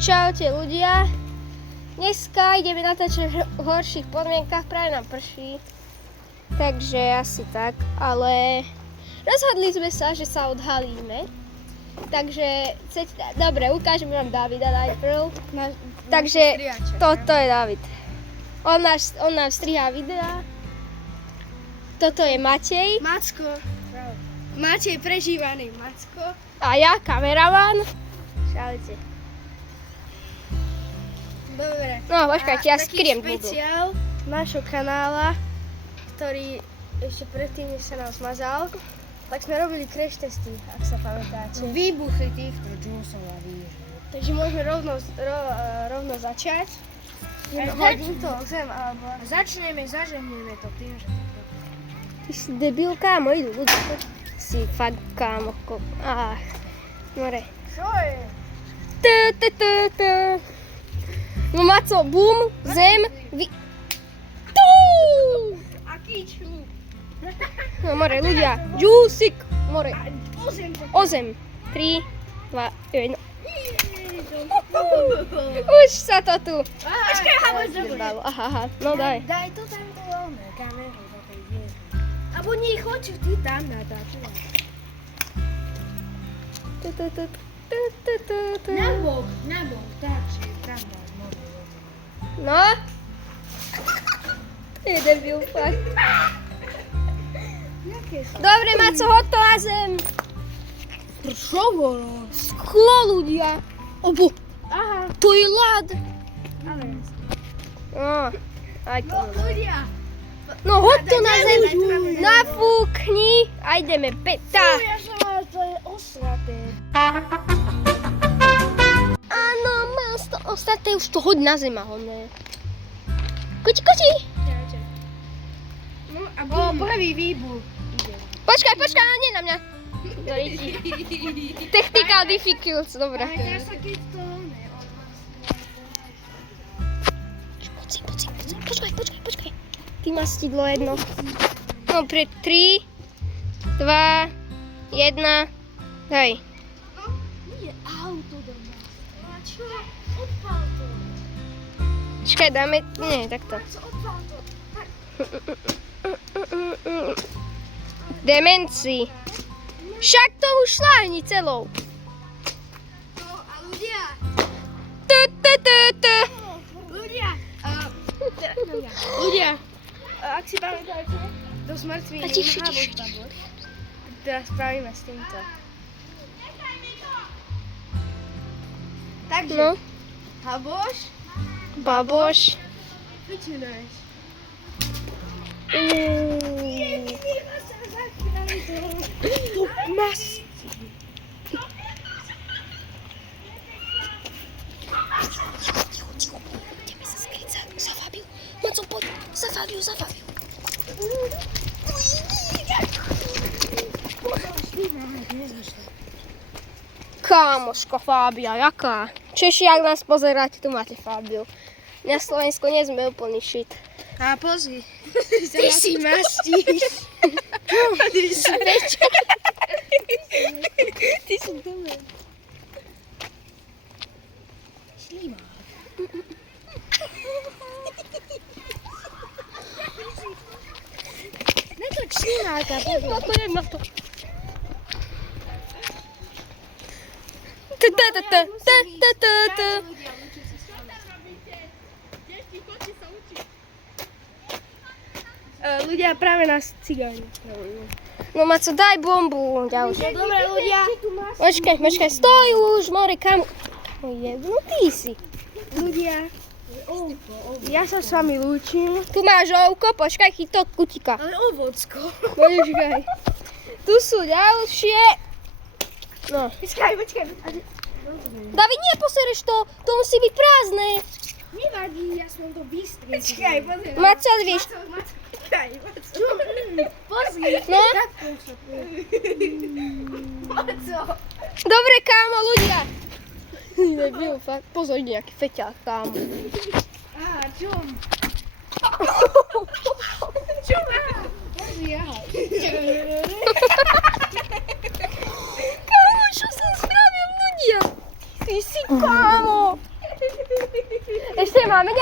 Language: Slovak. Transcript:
Čaute ľudia, dneska ideme natáčať v horších podmienkach, práve nám prší, takže asi tak, ale rozhodli sme sa, že sa odhalíme, takže dobre, ukážeme vám Davida najprv, takže toto je David, on nám strihá videá, toto je Matej, Matej prežívaný Macko. A ja kameraman, čaute. Dobre. No, počkajte, ja taký skriem budu. špeciál nášho kanála, ktorý ešte predtým, než sa nám zmazal, tak sme robili crash testy, ak sa pamätáte. Výbuchy týchto džúsov a výžov. Takže môžeme rovno začať. Hodím to o zem, alebo... Zažehneme to tým, že... Ty si debil, kámo, idú ľudia. Si fakt, kámo, more. Čo je? No Maco, bum, zem, Aký čú? No more, ľudia, džúsik, more, O zem. o zem. 3, 2, 1. Už sa to tu. Počkaj, Zdalo. Aha, no daj. Daj to tam do kameru do tej hviezdy. Abo nie, choď ty tam natáčať. Na bok, tak, že tam bol model. No? To je debil, fakt. Dobre, Maco, hoď to na zem. Čo bolo? Sklo, ľudia. Obo, Aha, to je ľad. ale... No, aj to. ľudia. No, hoď to na zem. Nafúkni a ideme peta. Ja som mal, to je osraté. Áno, mal to ostatné, už to hoď na zem, ahojne. Koči, koči. No a bol prvý výbuch. Počkaj, nie na mňa. Technical difficulties, dobre. Ja sa keď to Poď, počkaj. Ty má stidlo jedno. No, pre 3, 2, 1, daj. No, nie auto do nás. A čo? Odpal to. Počkaj, dáme, nie, takto. Odpal to. Demencii. Však to už šláhni celou. No a ľudia. Ľudia, ak si pamätáte, do smrtvý Ticho. teraz spravíme s týmto. Takže, No, Haboš, baboš. vyčínaš. To mas. Ticho. Ideme sa skryť za Fabiu. Maco, poď. Za Fabiu. Kámoško Fábia, jaká? Češi, ak nás pozeráte, tu máte Fábiu. Na Slovensku nie sme úplný shit. A pozri. Ty si mastíš. Prečo? Ty si dobrý. Netoč slimáka, Jedno to. Ľudia, práve nás cigáni. No Maco, daj bombu. Ďalšie. Dobre, ľudia. Počkaj, stoj už, more, kam? No jebnutý si. Ľudia. Ja sa s vami lúčim. Tu máš ovko, počkaj, chyť to od kutika. Ale ovocko. Počkaj. Tu sú ďalšie. No. Počkaj. David, nie posereš to, to musí byť prázdne. Nevadí, ja som to vystrietil. Počkaj, pozri. Maco, vieš. Počkaj. Pozri. No. Maco. Dobre, kámo, ľudia. Nebyl, fakt. Pozor, nejaký feťák, kámo. Á, čum. Pozri, aha. Kámo, čo som spravil, ľudia? Ty si kámo. máme